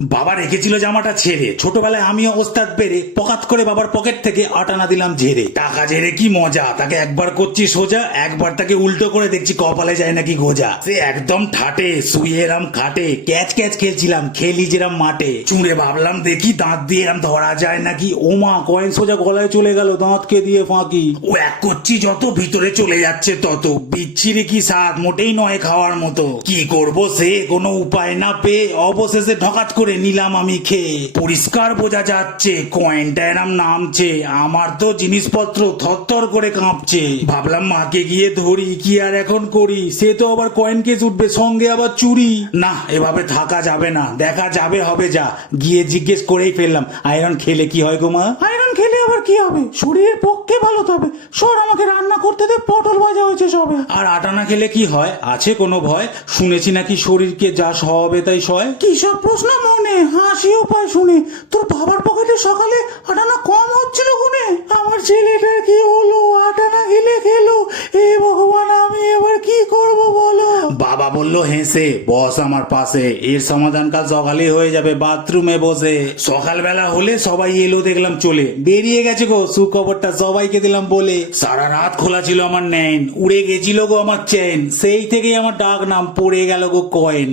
বাবা রেখেছিল জামাটা ছেড়ে, ছোটবেলায় আমিও ওস্তাদ বেড়ে পকাত করে বাবার পকেট থেকে আটানা দিলাম ঝেড়ে। টাকা ঝেড়ে কি মজা, তাকে একবার করছি সোজা, একবার তাকে উল্টো করে দেখছি কপালে যায় নাকি গোজা। সে একদম ঠাটে, শুয়ে এরাম খাটে, ক্যাচ ক্যাচ খেলছিলাম, খেলি যেরাম মাঠে। চুঁড়ে ভাবলাম দেখি দাঁত দিয়ে এরাম ধরা যায় নাকি, ওমা কয়েন সোজা গলায় চলে গেল দাঁতকে দিয়ে ফাঁকি। ও এক করছি যত ভিতরে চলে যাচ্ছে তত, বিচ্ছিরি কি স্বাদ, মোটেই নয় খাওয়ার মতো। কি করবো সে কোনো উপায় না পেয়ে অবশেষে ঢকাত করে নিলাম আমি খেয়ে। পরিষ্কার বোঝা যাচ্ছে কয়েনটা এরাম নামছে, আমার তো জিনিসপত্র থরথর করে কাঁপছে। ভাবলাম মাকে গিয়ে ধরি, কি আর এখন করি, সে তো আবার কয়েন কেস উঠবে, সঙ্গে আবার চুরি। না এভাবে থাকা যাবে না, দেখা যাবে হবে যা। গিয়ে জিজ্ঞেস করেই ফেললাম, আয়রন খেলে কি হয় গো মা? আয়রন খেলে আবার কি হবে, শরীরের পক্ষে ভালো তবে। সর আমাকে রান্না করতে দে, পটল ভাজা হয়েছে সবে। আর আটানা খেলে কি হয়, আছে কোনো ভয়? শুনেছি নাকি শরীরকে যা সহাবে তাই সয়। কি সব প্রশ্ন মনে, হাসিও পায় শুনে। তোর বাবার পকেটে সকালে আটানা কম হচ্ছিল গুনে। আমার ছেলেটার কি হলো, আটানা গিলে খেলো, এ ভগবান আমি এবার কি করব বলো। বাবা বললো হেসে, বস আমার পাশে, এর সমাধান কাল সকালে হয়ে যাবে বাথরুমে বসে। সকালবেলা হলে সবাই এলো দেখলাম চলে, বেরিয়ে গেছে গো সুখবরটা সবাইকে দিলাম বলে। সারা রাত খোলা ছিল আমার নেন, উড়ে গেছিল গো আমার চেন, সেই থেকেই আমার ডাক নাম পড়ে গেল গো কয়েন।